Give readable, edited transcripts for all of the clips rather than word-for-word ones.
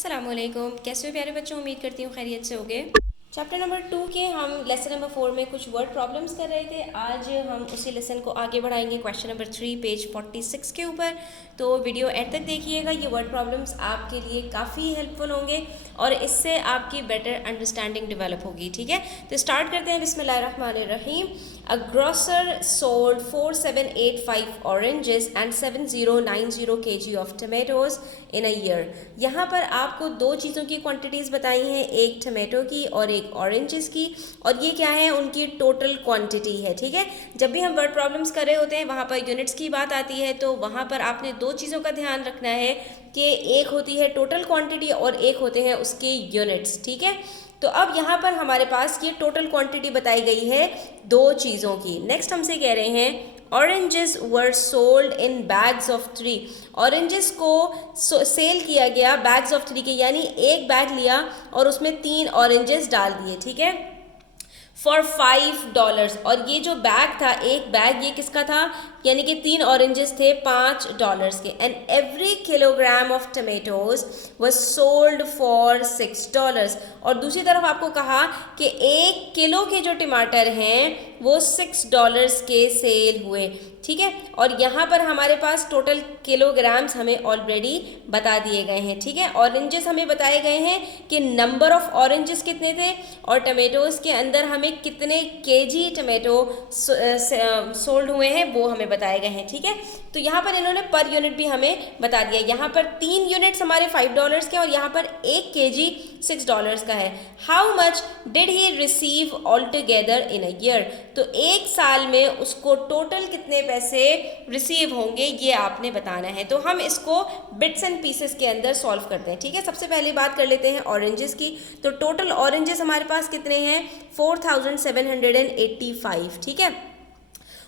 अस्सलामुअलैकुम, कैसे हो प्यारे बच्चों। उम्मीद करती हूँ खैरियत से होगे। चैप्टर नंबर 2 के हम लेसन नंबर 4 में कुछ वर्ड प्रॉब्लम्स कर रहे थे। आज हम उसी लेसन को आगे बढ़ाएंगे क्वेश्चन नंबर 3 पेज 46 के ऊपर। तो वीडियो एंड तक देखिएगा, ये वर्ड प्रॉब्लम्स आपके लिए काफ़ी हेल्पफुल होंगे और इससे आपकी बेटर अंडरस्टैंडिंग डेवलप होगी। ठीक है, तो स्टार्ट करते हैं। बिस्मिल्लाहिर्रहमानिर्रहीम। A grocer sold 4785 oranges and 7090 kg of tomatoes in a year. यहाँ पर आपको दो चीज़ों की क्वांटिटीज़ बताई हैं, एक टमेटो की और एक ऑरेंजेस की, और ये क्या है, उनकी टोटल क्वांटिटी है। ठीक है, जब भी हम वर्ड प्रॉब्लम्स कर रहे होते हैं वहाँ पर यूनिट्स की बात आती है, तो वहाँ पर आपने दो चीज़ों का ध्यान रखना है कि एक होती है टोटल क्वांटिटी और एक होते हैं उसके यूनिट्स। ठीक है, तो अब यहाँ पर हमारे पास ये टोटल क्वांटिटी बताई गई है दो चीज़ों की। नेक्स्ट हमसे कह रहे हैं oranges were sold in bags of 3। Oranges को सेल किया गया बैग्स ऑफ 3 के, यानी एक बैग लिया और उसमें 3 ऑरेंजेस डाल दिए। ठीक है, फॉर $5। और ये जो बैग था, एक बैग ये किसका था, यानी कि 3 ऑरेंजेस थे $5 के। And every kilogram of tomatoes was sold for $6। और दूसरी तरफ आपको कहा कि 1 किलो के जो टमाटर हैं वो $6 के सेल हुए। ठीक है, और यहाँ पर हमारे पास टोटल किलोग्राम्स हमें ऑलरेडी बता दिए गए हैं। ठीक है, ऑरेंजेस हमें बताए गए हैं कि नंबर ऑफ ऑरेंजेस कितने थे और टमेटोज के अंदर हमें कितने केजी टमेटो सोल्ड हुए हैं वो हमें बताए गए हैं। ठीक है, तो यहाँ पर इन्होंने पर यूनिट भी हमें बता दिया। यहाँ पर 3 यूनिट्स हमारे $5 के और यहाँ पर 1 केजी $6 का है। How much did he receive all together in a year. तो एक साल में उसको टोटल कितने पैसे रिसीव होंगे ये आपने बताना है। तो हम इसको बिट्स एंड पीसेस के अंदर सॉल्व करते हैं। ठीक है, सबसे पहले बात कर लेते हैं ऑरेंजेस की। तो टोटल ऑरेंजेस हमारे पास कितने हैं, 4785। ठीक है,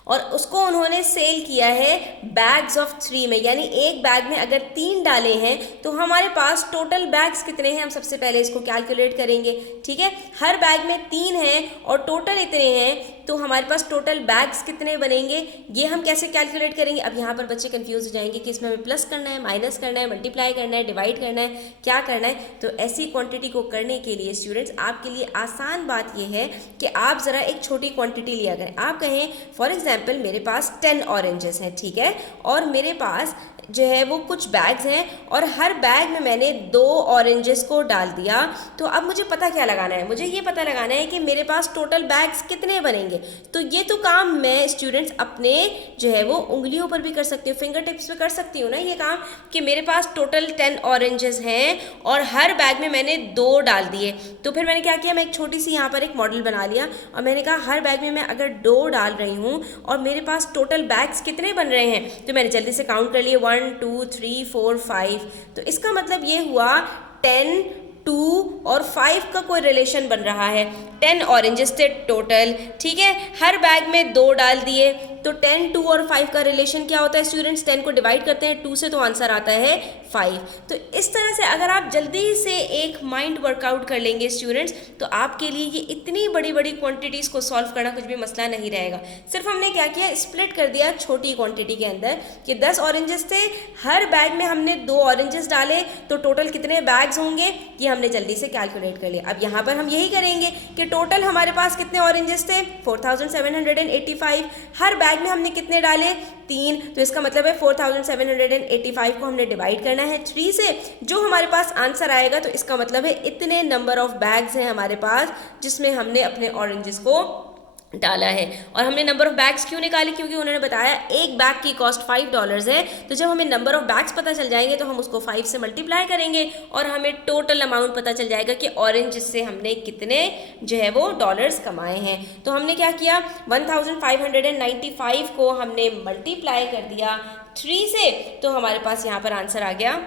और उसको उन्होंने सेल किया है बैग्स ऑफ 3 में, यानी एक बैग में अगर 3 डाले हैं तो हमारे पास टोटल बैग्स कितने हैं, हम सबसे पहले इसको कैलकुलेट करेंगे। ठीक है, हर बैग में 3 हैं और टोटल इतने हैं, तो हमारे पास टोटल बैग्स कितने बनेंगे ये हम कैसे कैलकुलेट करेंगे। अब यहाँ पर बच्चे कंफ्यूज हो जाएंगे कि इसमें हमें प्लस करना है, माइनस करना है, मल्टीप्लाई करना है, डिवाइड करना है, क्या करना है। तो ऐसी क्वांटिटी को करने के लिए स्टूडेंट्स आपके लिए आसान बात यह है कि आप ज़रा एक छोटी क्वांटिटी लिया करें। आप कहें फॉर एग्जाम्पल मेरे पास 10 ऑरेंजेस हैं। ठीक है, और मेरे पास जो है वो कुछ बैग्स हैं और हर बैग में मैंने 2 ऑरेंजेस को डाल दिया। तो अब मुझे पता क्या लगाना है, मुझे ये पता लगाना है कि मेरे पास टोटल बैग्स कितने बनेंगे। तो ये तो काम मैं स्टूडेंट्स अपने जो है वो उंगलियों पर भी कर सकती हूँ, फिंगर टिप्स पे कर सकती हूँ ना ये काम, कि मेरे पास टोटल 10 ऑरेंजेस हैं और हर बैग में मैंने 2 डाल दिए। तो फिर मैंने क्या किया, मैं एक छोटी सी यहाँ पर एक मॉडल बना लिया और मैंने कहा हर बैग में मैं अगर 2 डाल रही हूँ और मेरे पास टोटल बैग्स कितने बन रहे हैं, तो मैंने जल्दी से काउंट कर लिए 1 2 3 4 5। तो इसका मतलब ये हुआ 10 2 और 5 का कोई रिलेशन बन रहा है। 10 ऑरेंजेस थे टोटल। ठीक है, हर बैग में 2 डाल दिए, तो 10 2 और 5 का रिलेशन क्या होता है स्टूडेंट्स, 10 को डिवाइड करते हैं 2 से तो आंसर आता है 5। तो इस तरह से अगर आप जल्दी से एक माइंड वर्कआउट कर लेंगे स्टूडेंट्स, तो आपके लिए ये इतनी बड़ी बड़ी क्वांटिटीज़ को सॉल्व करना कुछ भी मसला नहीं रहेगा। सिर्फ हमने क्या किया, स्प्लिट कर दिया छोटी क्वांटिटी के अंदर कि 10 ऑरेंजेस थे, हर बैग में हमने 2 ऑरेंजेस डाले, तो टोटल कितने बैग्स होंगे ये हमने जल्दी से कैलकुलेट कर लिया। अब यहाँ पर हम यही करेंगे कि टोटल हमारे पास कितने ऑरेंजेस थे 4785, हर बैग में हमने कितने डाले 3, तो इसका मतलब है 4785 को हमने डिवाइड करना है 3 से, जो हमारे पास आंसर आएगा तो इसका मतलब है इतने नंबर ऑफ बैग्स हैं हमारे पास जिसमें हमने अपने ऑरेंजेस को डाला है। और हमने नंबर ऑफ बैग्स क्यों निकाले, क्योंकि उन्होंने बताया एक बैग की कॉस्ट $5 है। तो जब हमें नंबर ऑफ बैग्स पता चल जाएंगे तो हम उसको 5 से मल्टीप्लाई करेंगे और हमें टोटल अमाउंट पता चल जाएगा कि ऑरेंज से हमने कितने जो है वो डॉलर्स कमाए हैं। तो हमने क्या किया, 1595 को हमने मल्टीप्लाई कर दिया 3 से, तो हमारे पास यहाँ पर आंसर आ गया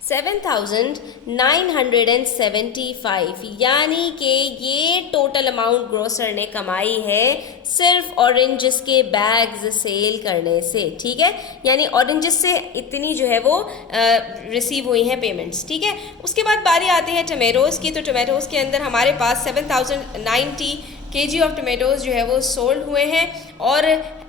7,975, यानी कि ये टोटल अमाउंट ग्रोसर ने कमाई है सिर्फ ऑरेंजेस के बैग्स सेल करने से। ठीक है, यानी ऑरेंजेस से इतनी जो है वो रिसीव हुई हैं पेमेंट्स। ठीक है, उसके बाद बारी आती है टमेटोज़ की। तो टमेटोज़ के अंदर हमारे पास 7090 kg ऑफ टमेटोज़ जो है वो सोल्ड हुए हैं और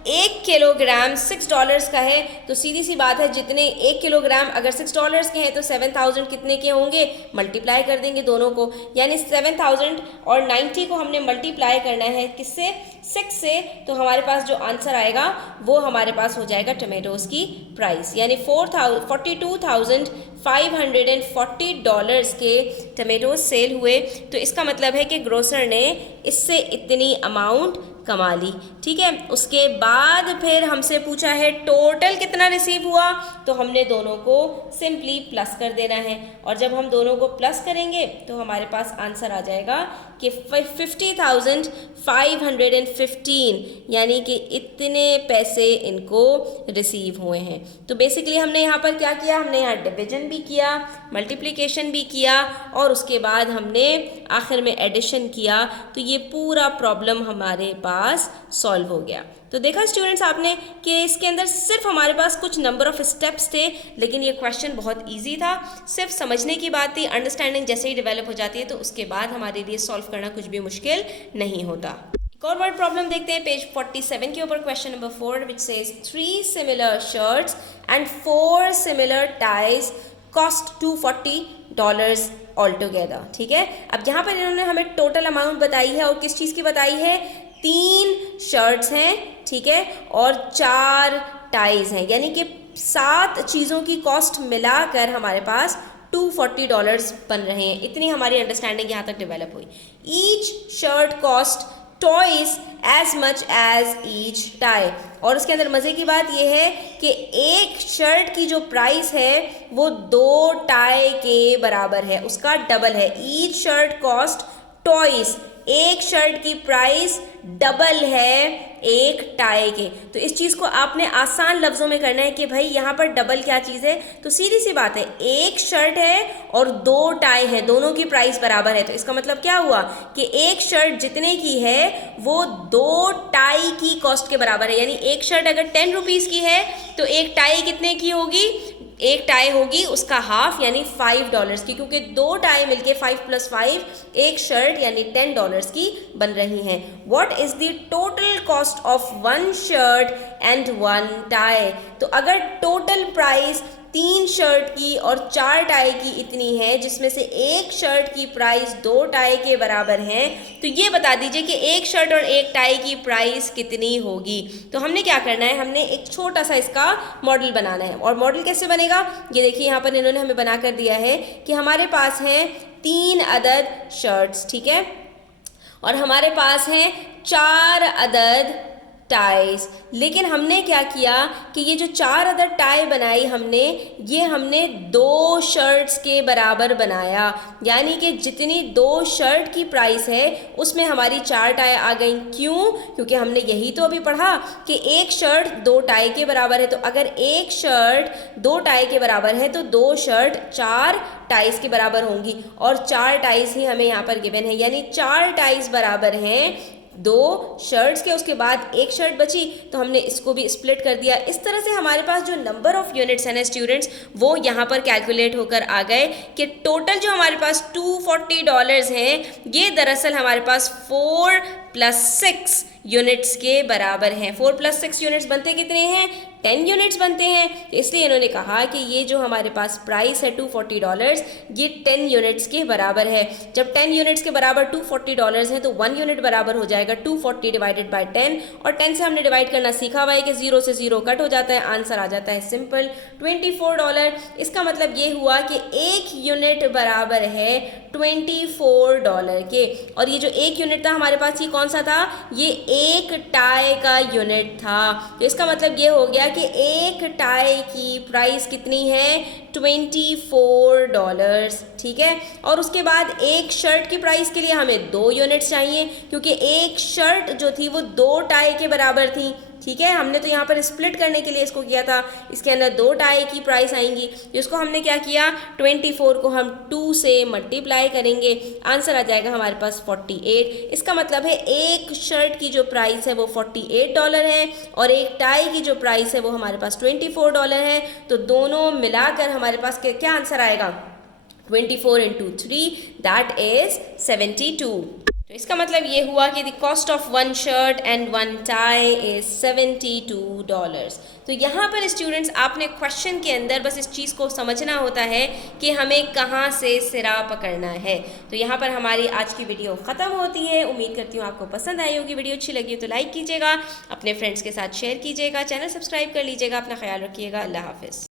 1 किलोग्राम $6 का है, तो सीधी सी बात है जितने 1 किलोग्राम अगर $6 के हैं तो 7000 कितने के होंगे, मल्टीप्लाई कर देंगे दोनों को, यानी 7000 और 90 को हमने मल्टीप्लाई करना है किससे, 6 से, तो हमारे पास जो आंसर आएगा वो हमारे पास हो जाएगा टमेटोज़ की प्राइस, यानी $42,540 के टमेटोज सेल हुए। तो इसका मतलब है कि ग्रोसर ने इससे इतनी अमाउंट कमा ली। ठीक है, उसके बाद फिर हमसे पूछा है टोटल कितना रिसीव हुआ, तो हमने दोनों को सिंपली प्लस कर देना है, और जब हम दोनों को प्लस करेंगे तो हमारे पास आंसर आ जाएगा कि 50,515, यानी कि इतने पैसे इनको रिसीव हुए हैं। तो बेसिकली हमने यहाँ पर क्या किया, हमने यहाँ डिवीजन भी किया, मल्टीप्लिकेशन भी किया, और उसके बाद हमने आखिर में एडिशन किया, तो ये पूरा प्रॉब्लम हमारे पास सॉल्व हो गया। तो देखा स्टूडेंट्स आपने कि इसके अंदर सिर्फ हमारे पास कुछ नंबर ऑफ स्टेप्स थे, लेकिन ये क्वेश्चन बहुत इजी था, सिर्फ समझने की बात थी। अंडरस्टैंडिंग जैसे ही डेवलप हो जाती है तो उसके बाद हमारे लिए सॉल्व करना कुछ भी मुश्किल नहीं होता। एक और वर्ड प्रॉब्लम देखते हैं पेज 47 के ऊपर, question number 4 which says 3 similar shirts and 4 similar ties cost $240 all together. ठीक है, अब यहाँ पर इन्होंने हमें टोटल अमाउंट बताई है, और किस चीज़ की बताई है, 3 शर्ट्स हैं, ठीक है, और 4 टाइज हैं, यानी कि 7 चीज़ों की कॉस्ट मिलाकर हमारे पास $240 बन रहे हैं। इतनी हमारी अंडरस्टैंडिंग यहाँ तक डेवलप हुई। Each shirt cost twice as much as each tie, और उसके अंदर मज़े की बात यह है कि एक शर्ट की जो प्राइस है वो 2 टाई के बराबर है, उसका डबल है। ईच शर्ट कॉस्ट twice, एक शर्ट की प्राइस डबल है एक टाई के। तो इस चीज़ को आपने आसान लफ्ज़ों में करना है कि भाई यहाँ पर डबल क्या चीज़ है, तो सीधी सी बात है, एक शर्ट है और 2 टाई है, दोनों की प्राइस बराबर है। तो इसका मतलब क्या हुआ कि एक शर्ट जितने की है वो 2 टाई की कॉस्ट के बराबर है, यानी एक शर्ट अगर 10 रुपीज़ की है तो एक टाई कितने की होगी, एक टाई होगी उसका हाफ यानी $5 की, क्योंकि 2 टाई मिलके 5 + 5 एक शर्ट यानी $10 की बन रही हैं। What is the total cost of 1 shirt and 1 tie, तो अगर टोटल प्राइस 3 शर्ट की और 4 टाई की इतनी है, जिसमें से एक शर्ट की प्राइस 2 टाई के बराबर है, तो ये बता दीजिए कि एक शर्ट और एक टाई की प्राइस कितनी होगी। तो हमने क्या करना है, हमने एक छोटा सा इसका मॉडल बनाना है। और मॉडल कैसे बनेगा, ये देखिए यहाँ पर इन्होंने हमें बना कर दिया है कि हमारे पास हैं 3 अदद शर्ट्स, ठीक है, और हमारे पास हैं 4 अदद टाइज। लेकिन हमने क्या किया कि ये जो 4 अदर टाई बनाई हमने, ये हमने 2 शर्ट्स के बराबर बनाया, यानी कि जितनी 2 शर्ट की प्राइस है उसमें हमारी 4 टाई आ गई। क्यों, क्योंकि हमने यही तो अभी पढ़ा कि एक शर्ट 2 टाई के बराबर है, तो अगर एक शर्ट 2 टाई के बराबर है तो 2 शर्ट 4 टाइज के बराबर होंगी, और 4 टाइज ही हमें यहाँ पर गिवन है, यानी 4 टाइज बराबर हैं 2 शर्ट्स के। उसके बाद एक शर्ट बची तो हमने इसको भी स्प्लिट कर दिया। इस तरह से हमारे पास जो नंबर ऑफ यूनिट्स हैं ना स्टूडेंट्स, वो यहाँ पर कैलकुलेट होकर आ गए कि टोटल जो हमारे पास $240 हैं, ये दरअसल हमारे पास 4 + 6 यूनिट्स के बराबर हैं। 4 + 6 यूनिट्स बनते कितने हैं, 10 यूनिट्स बनते हैं। तो इसलिए इन्होंने कहा कि ये जो हमारे पास प्राइस है $240, ये 10 यूनिट्स के बराबर है। जब 10 यूनिट्स के बराबर $240 है तो 1 यूनिट बराबर हो जाएगा 240 / 10, और 10 से हमने डिवाइड करना सीखा हुआ है कि 0 से 0 कट हो जाता है, आंसर आ जाता है सिंपल $24। इसका मतलब ये हुआ कि एक यूनिट बराबर है $24 के, और ये जो एक यूनिट था हमारे पास, ये कौन सा था, ये एक टाई का यूनिट था। तो इसका मतलब ये हो गया कि एक टाई की प्राइस कितनी है, $24, ठीक है। और उसके बाद एक शर्ट की प्राइस के लिए हमें 2 यूनिट्स चाहिए, क्योंकि एक शर्ट जो थी वो 2 टाई के बराबर थी, ठीक है। हमने तो यहाँ पर स्प्लिट करने के लिए इसको किया था, इसके अंदर 2 टाई की प्राइस आएंगी। इसको हमने क्या किया, 24 को हम 2 से मल्टीप्लाई करेंगे, आंसर आ जाएगा हमारे पास 48। इसका मतलब है एक शर्ट की जो प्राइस है वो $48 है, और एक टाई की जो प्राइस है वो हमारे पास $24 है। तो दोनों मिलाकर हमारे पास क्या आंसर आएगा, 24 × 3 दैट इज 72। तो इसका मतलब ये हुआ कि the cost of one shirt and one tie is $72। तो यहाँ पर स्टूडेंट्स आपने क्वेश्चन के अंदर बस इस चीज़ को समझना होता है कि हमें कहाँ से सिरा पकड़ना है। तो यहाँ पर हमारी आज की वीडियो ख़त्म होती है। उम्मीद करती हूँ आपको पसंद आई होगी। वीडियो अच्छी लगी हो तो लाइक कीजिएगा, अपने फ्रेंड्स के साथ शेयर कीजिएगा, चैनल सब्सक्राइब कर लीजिएगा। अपना ख्याल रखिएगा। अल्लाह हाफिज़।